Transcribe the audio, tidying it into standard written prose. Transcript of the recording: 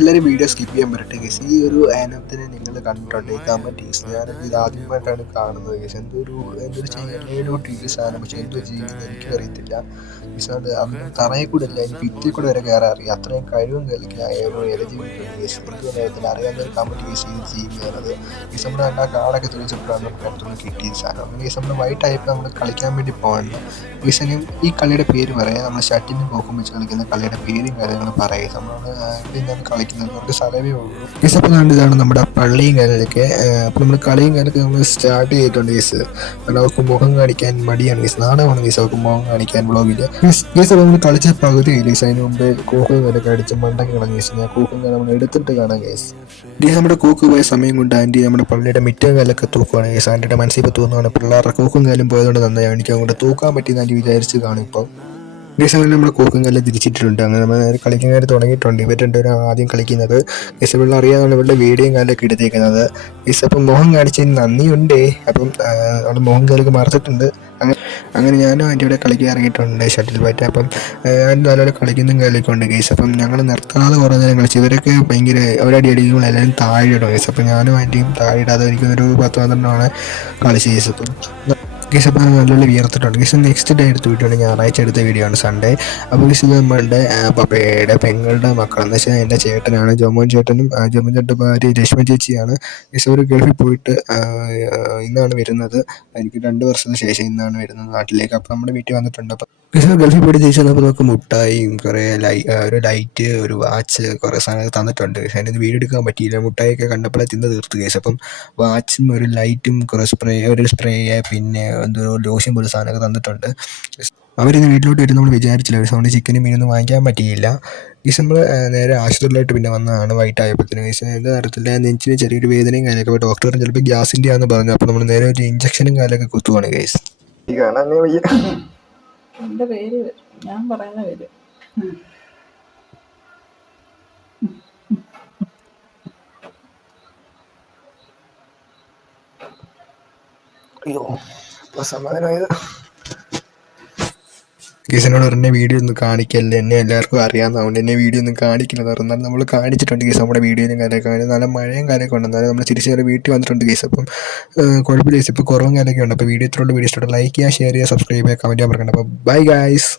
എല്ലാവരും video skip ചെയ്യാൻ പറ്റട്ടെ കേസ്. ഈ ഒരു ആനത്തിനെ നിങ്ങൾ കണ്ടിട്ടുണ്ട് ഈ കമൻറ്റ് കേസ്. ഞാനത് ഇത് ആദ്യമായിട്ടാണ് കാണുന്നത് കേസ്. എന്തൊരു ചെയ്യാനോട്ട് ഈ സാധനം, പക്ഷേ എന്തോ ചെയ്യുന്നത് എനിക്കും അറിയത്തില്ല കേസ്. അത് അവന് തറയിൽ കൂടെ അല്ല, അതിന് ഭിത്തി കൂടെ വരെ കയറാൻ അറിയാം. അത്രയും കഴിവും കളിക്കാൻ ഒരു ഇലജീവിട്ടുണ്ട് കേസ്. എനിക്ക് അറിയത്തില്ല, അറിയാവുന്ന ഒരു കമൻറ്റ് കേസ് ഈ ജീവിയാണത് കേസ്. നമ്മുടെ ആ കാടൊക്കെ തെളിച്ചപ്പോഴാണ് നമുക്ക് അടുത്തൊന്ന് കിട്ടിയ സാധനം കേസ്. നമ്മൾ വൈകിട്ടായപ്പോൾ നമ്മൾ കളിക്കാൻ വേണ്ടി പോകണം കേസ്. ഈ കളിയുടെ പേര് പറയാം, നമ്മൾ ഷട്ടിലും കോക്കും വെച്ച് കളിക്കുന്ന കളിയുടെ പേരും കാര്യങ്ങളും പറയുക. നമ്മൾ ഇവിടെ നിന്നാണ് കളിക്കുന്നത്, നമുക്ക് സ്ഥലമേ ഉള്ളൂ കേസ്. അപ്പോൾ ഇതാണ് നമ്മുടെ പള്ളിയും കാര്യങ്ങളൊക്കെ. അപ്പോൾ നമ്മൾ കളിയും കാര്യമൊക്കെ നമ്മൾ സ്റ്റാർട്ട് ചെയ്തിട്ടുണ്ട് കേസ്. കാരണം അവർക്ക് മുഖം കാണിക്കാൻ മടിയാണ് കേസ്, നാണമാണ് കേസ് അവർക്ക് മുഖം കാണിക്കാൻ വ്ളോഗില്ല കേസ്. അപ്പോൾ നമ്മൾ കളിച്ച പകുതി കേസ് അതിന് മുമ്പ് കൂക്കും കാലൊക്കെ അടിച്ച് മണ്ടൊക്കെ കളഞ്ഞ കേസ്. ഞാൻ കൂക്കും കാലം നമ്മൾ എടുത്തിട്ട് കാണാം കേസ്. നമ്മുടെ കൂക്ക് പോയ സമയം കൊണ്ട് ആൻറ്റി നമ്മുടെ പള്ളിയുടെ മിറ്റം കാലൊക്കെ തൂക്കുവാണ് കേസ്. ആൻറ്റിയുടെ മനസ്സിൽ ഇപ്പോൾ തോന്നുവാണ് പിള്ളേരുടെ കൂക്കും കാലും പോയതുകൊണ്ട് നന്നായി എനിക്ക് അങ്ങോട്ട് തൂക്കാൻ പറ്റിയെന്ന് ആൻറ്റി വിചാരിച്ച് കാണും. ഇപ്പോൾ ഗേസ് അങ്ങനെ നമ്മുടെ കോക്കും കല്ല് തിരിച്ചിട്ടുണ്ട്. അങ്ങനെ നമ്മൾ കളിക്കാൻ കാര്യം തുടങ്ങിയിട്ടുണ്ട്. ഇവർ രണ്ടുപേരും ആദ്യം കളിക്കുന്നത് ഗേസ്. വെള്ളം അറിയാതാണ് ഇവരുടെ വീഡിയോയും കാലൊക്കെ എടുത്തേക്കുന്നത് ഗേസ്. അപ്പം മോഹം കാണിച്ചതിന് നന്ദിയുണ്ടേ. അപ്പം അവിടെ മോഹം കാലൊക്കെ മറച്ചിട്ടുണ്ട്. അങ്ങനെ ഞാനും എൻ്റെ ഇവിടെ കളിക്കാൻ ഇറങ്ങിയിട്ടുണ്ട് ഷട്ടിൽ ബാറ്റ്. അപ്പം ഞാൻ നല്ലപോലെ കളിക്കുന്ന കളിക്കുണ്ട് ഗേസ്. അപ്പം ഞങ്ങൾ നിർത്താതെ കുറേ നേരം കളിച്ചു. ഇവരൊക്കെ ഭയങ്കര ഒരടി അടിക്കുമ്പോൾ എല്ലാവരും താഴെ ഇടും ഗേസ്. അപ്പം ഞാനും ആൻറ്റിയും താഴെ ഇടാതെ എനിക്കൊരു 10-12 കളിച്ച് ഗേസ്. അപ്പം ഗേസ് അപ്പോൾ നല്ലോണം വിയർത്തിട്ടുണ്ട് ഗേസ്. നെക്സ്റ്റ് ഡേ എടുത്ത് വീട്ടിലാണ്, ഞായറാഴ്ച എടുത്ത വീഡിയോ ആണ്, സൺഡേ. അപ്പോൾ ഗേസ് ഇത് നമ്മളുടെ പപ്പയുടെ പെങ്ങളുടെ മക്കളെന്ന് വെച്ചാൽ എൻ്റെ ചേട്ടനാണ്, ജോമോൻ ചേട്ടനും ജോമോൻ ചേട്ടൻ്റെ ഭാര്യ രശ്മി ചേച്ചിയാണ് ഗേസ്. അവർ ഗൾഫിൽ പോയിട്ട് ഇന്നാണ് വരുന്നത്. എനിക്ക് 2 വർഷത്തിന് ശേഷം ഇന്നാണ് വരുന്നത് നാട്ടിലേക്ക്. അപ്പോൾ നമ്മുടെ വീട്ടിൽ വന്നിട്ടുണ്ട്. അപ്പോൾ ഗേസ് ഗൾഫിൽ പോയിട്ട് തിരിച്ചു വന്നപ്പോൾ നമുക്ക് മുട്ടായും കുറേ ഒരു ലൈറ്റ്, ഒരു വാച്ച്, കുറേ സാധനങ്ങൾ തന്നിട്ടുണ്ട്. പക്ഷേ അതിന് വീഡിയോ എടുക്കാൻ പറ്റിയില്ല, മുട്ടായൊക്കെ കണ്ടപ്പോഴേ തിന്ന് തീർത്ത് ഗേസ്. അപ്പം വാച്ചും ഒരു ലൈറ്റും കുറേ ഒരു സ്പ്രേ പിന്നെ എന്തോ ലോഷൻ പോലെ സാധനമൊക്കെ തന്നിട്ടുണ്ട്. അവരിന്ന് വീട്ടിലോട്ട് വരും നമ്മൾ വിചാരിച്ചില്ല. അതുകൊണ്ട് ചിക്കനും മീനൊന്നും വാങ്ങിക്കാൻ പറ്റിയില്ല ഗേസ്. നമ്മൾ നേരെ ആശുപത്രിയിലോട്ട് പിന്നെ വന്നതാണ് വൈകിട്ടായപ്പോഴത്തേനും ഗേസ്. എന്താ അറിയത്തില്ല, നെഞ്ചിന് ചെറിയൊരു വേദനയും കാര്യമൊക്കെ. അപ്പോൾ ഡോക്ടർ ചിലപ്പോൾ ഗ്യാസിൻ്റെ ആണെന്ന് പറഞ്ഞു. അപ്പോൾ നമ്മൾ നേരെ ഒരു ഇഞ്ചക്ഷനും കാലൊക്കെ കുത്തുവാണ് ഗേസ്. എൻ്റെ പേര് ഞാൻ പറയുന്ന പേര് അയ്യോ സമാധാനമായത് ഗേസിനോട് പറഞ്ഞ വീഡിയോ ഒന്നും കാണിക്കല്ലേ, എന്നെ എല്ലാവർക്കും അറിയാവുന്നതുകൊണ്ട് എന്നെ വീഡിയോ ഒന്നും കാണിക്കില്ലെന്ന് പറഞ്ഞു. എന്നാലും നമ്മൾ കാണിച്ചിട്ടുണ്ട് ഗേസ് നമ്മുടെ വീഡിയോയിലും കാര്യമൊക്കെ. നല്ല മഴയും കാര്യമൊക്കെ ഉണ്ട്, എന്നാലും നമ്മൾ തിരിച്ച് നേരെ വീട്ടിൽ വന്നിട്ടുണ്ട് ഗേസ്. അപ്പം കുഴപ്പമില്ല ഗേസ്. ഇപ്പോൾ കുറവും കാര്യമൊക്കെ ഉണ്ട്. അപ്പോൾ വീഡിയോ ഇത്രയുള്ള വീഡിയോ ഇഷ്ടപ്പെട്ടു ലൈക്ക് ചെയ്യുക, ഷെയർ ചെയ്യുക, സബ്സ്ക്രൈബ് ചെയ്യുക, കമൻറ്റ് ചെയ്യാൻ മറക്കണ്ട. അപ്പോൾ ബൈ ഗൈസ്.